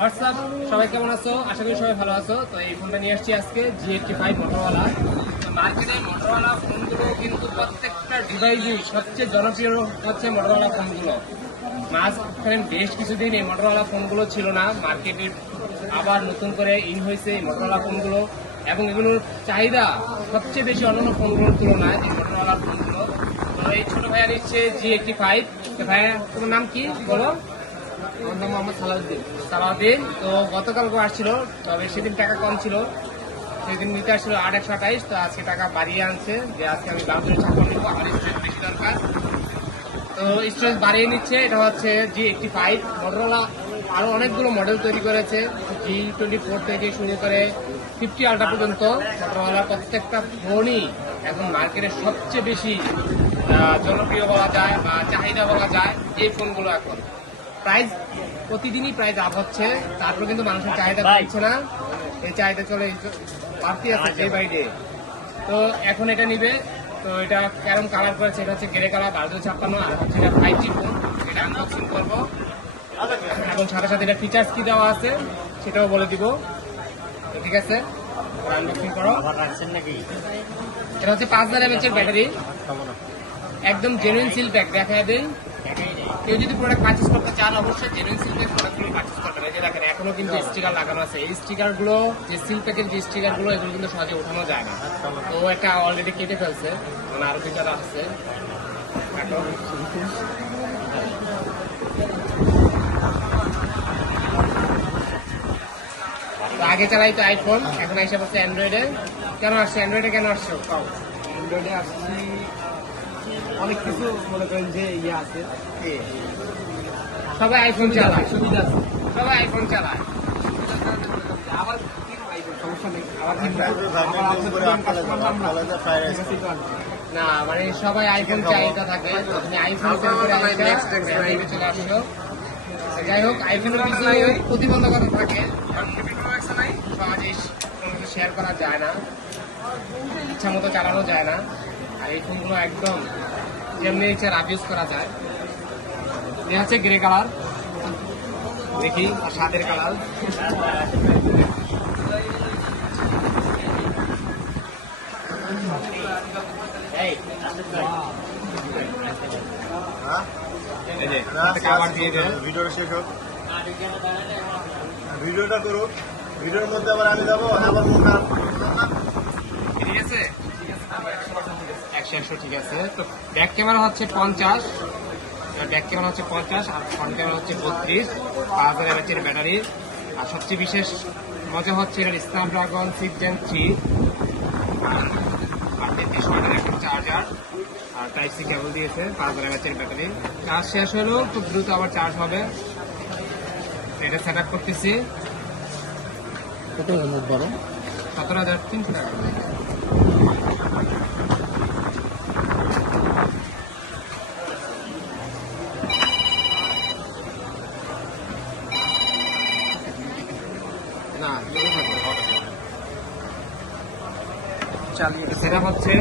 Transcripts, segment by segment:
WhatsApp, সবাই কেমন আছো? আশা করি সবাই ভালো আছো। তো এই ফোনটা নিয়ে আসছি আজকে জি এইটটি ফাইভ মোটরওয়ালা মার্কেটে মোটরওয়ালা ফোনগুলো কিন্তু প্রত্যেকটা ডিভাইসই সবচেয়ে জনপ্রিয় হচ্ছে মোটরওয়ালা ফোনগুলো মাঝখানে বেশ কিছুদিন এই মোটরওয়ালা ফোনগুলো ছিল না। মার্কেটে আবার নতুন করে ইন হয়েছে এই মোটরওয়ালা ফোনগুলো এবং এগুলোর চাহিদা সবচেয়ে বেশি অন্যান্য ফোনগুলোর তুলনায় এই মোটরওয়ালা ফোনগুলো তো এই ছোট ভাইয়া নিচ্ছে জি এইটটি ফাইভ ভাইয়া, তোমার নাম কি? বলো। আমার নাম মোহাম্মদ সালাউদ্দিন। সালাউদ্দিন, তো গতকালকে আসছিল, তবে সেদিন টাকা কম ছিল। সেদিন নিতে আসছিল আট একশো আঠাইশ, তো আজকে টাকা বাড়িয়ে আনছে। যে আজকে আমি বাহাত্তর ছাপ্পান্ন নেব আমার বেশি দরকার। তো বাড়িয়ে নিচ্ছে, এটা হচ্ছে জি এইটটি ফাইভ মডেলা আরও অনেকগুলো মডেল তৈরি করেছে। জি টোয়েন্টি ফোর থেকে শুরু করে ফিফটি আলট্রা পর্যন্ত মোটরওয়ালা প্রত্যেকটা ফোনই এখন মার্কেটে সবচেয়ে বেশি জনপ্রিয় বলা যায় বা চাহিদা বলা যায় এই ফোনগুলো এখন। প্রাইস প্রতিদিনই প্রাইস আপ হচ্ছে তারপর কিন্তু মানুষের চাহিদা কমছে না। এই চাহিদা চলে বাড়তি আছে ডে বাই ডে তো এখন এটা নিবে। তো এটা কেরম কালার করেছে এটা হচ্ছে গ্রে কালার বারোশো ছাপ্পান্ন আর হচ্ছে এটা ফাইভ জি ফোন এটা আনবক্সিং করব। এবং সাথে সাথে এটা ফিচার্স কি দেওয়া আছে সেটাও বলে দিব। ঠিক আছে আনবক্সিং করো। নাকি? এটা হচ্ছে পাঁচ হাজার এমএচ এর ব্যাটারি একদম জেনুইন সিল প্যাক দেখা দেয় কেউ যদি প্রোডাক্ট পার্চেস করতে চান অবশ্যই জেনুইন সিল প্যাক প্রোডাক্টগুলো পার্চেস করতে এই যে দেখেন এখনও কিন্তু স্টিকার লাগানো আছে। এই স্টিকারগুলো যে সিল প্যাকের যে স্টিকারগুলো এগুলো কিন্তু সহজে উঠানো যায় না। তো একটা অলরেডি কেটে ফেলছে। মানে আরও দুটা আসছে আগে চালাই তো আইফোন এখন এসে পড়ছে অ্যান্ড্রয়েডে কেন আসছে? অ্যান্ড্রয়েডে কেন আসছো? অ্যান্ড্রয়েডে আসছি অনেক কিছু মনে করেন যে ইয়ে আছে। সবাই আইফোন চালায় সুবিধা আছে। সবাই আইফোন চালায়। আবার সমস্যা নেই। আবার না। মানে সবাই আইফোন চাহিদা থাকে। তুমি আইফোন চলে আসছো যাই হোক আইফোনের কিছু প্রতিবন্ধকতা থাকে। কিছু শেয়ার করা যায় না। ইচ্ছা মতো চালানো যায় না। আর এই ফোনগুলো একদম যেমনি ইচ্ছা রাফ ইউজ করা যায়। এ হচ্ছে গ্রে কালার দেখি আর সাদের কালার এই এই যে সাথে কাভার দিয়ে দেয় ভিডিওটা শেষ হোক। ভিডিওটা করুক ভিডিওর মধ্যে আবার আমি যাব আবার ঠিক আছে? একশো একশো ঠিক আছে? তো ব্যাক ক্যামেরা হচ্ছে পঞ্চাশ। ব্যাক ক্যামেরা হচ্ছে পঞ্চাশ আর ফ্রন্ট ক্যামেরা হচ্ছে বত্রিশ। পাঁচ হাজার এমএচের ব্যাটারি আর সবচেয়ে বিশেষ মজা হচ্ছে এটার স্ন্যাপড্রাগন সিক্স জেন থ্রি আর তেত্রিশ ওয়াটের একটা চার্জার আর টাইপ সি কেবল দিয়েছে পাঁচ হাজার এমএচের ব্যাটারি চার্জ শেষ হলেও খুব দ্রুত আবার চার্জ হবে। এটা সেট আপ করতেছি। কত বড়? সতেরো হাজার তিনশো টাকা না চালিয়ে সেটা হচ্ছে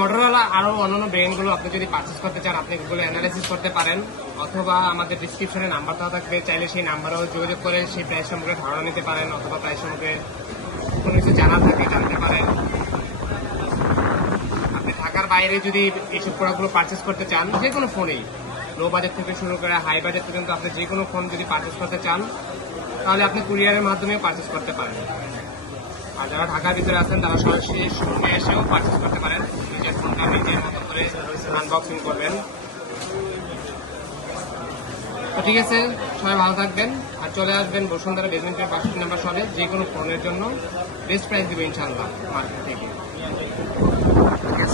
মোটরওয়ালা আরও অন্যান্য ব্র্যান্ডগুলো আপনি যদি পারচেস করতে চান, আপনি গুলো অ্যানালাইসিস করতে পারেন, অথবা আমাদের ডিসক্রিপশনে নাম্বার দেওয়া থাকবে, চাইলে সেই নাম্বারেও যোগাযোগ করে সেই প্রাইস সম্পর্কে ধারণা নিতে পারেন, অথবা প্রাইস সম্পর্কে কোনো কিছু জানা থাকে জানতে পারেন। আপনি ঢাকার বাইরে যদি এইসব প্রোডাক্টগুলো পারচেস করতে চান, যে কোনো ফোনেই লো বাজেট থেকে শুরু করে হাই বাজেট পর্যন্ত আপনি যে কোনো ফোন যদি পারচেস করতে চান, তাহলে আপনি কুরিয়ারের মাধ্যমেও পারচেস করতে পারেন। আর যারা ঢাকার ভিতরে আছেন, তারা সরাসরি শোরুমে এসেও পারচেস করতে পারেন। নিজের ফোনটা নিজের মতো করে আনবক্সিং করবেন। তো ঠিক আছে, সবাই ভালো থাকবেন। আর চলে আসবেন বসুন্ধরা বেসমেন্টের বাষট্টি নাম্বার সবে যে কোনো ফোনের জন্য বেস্ট প্রাইস দেবে ইনশাল্লাহ মার্কেট থেকে।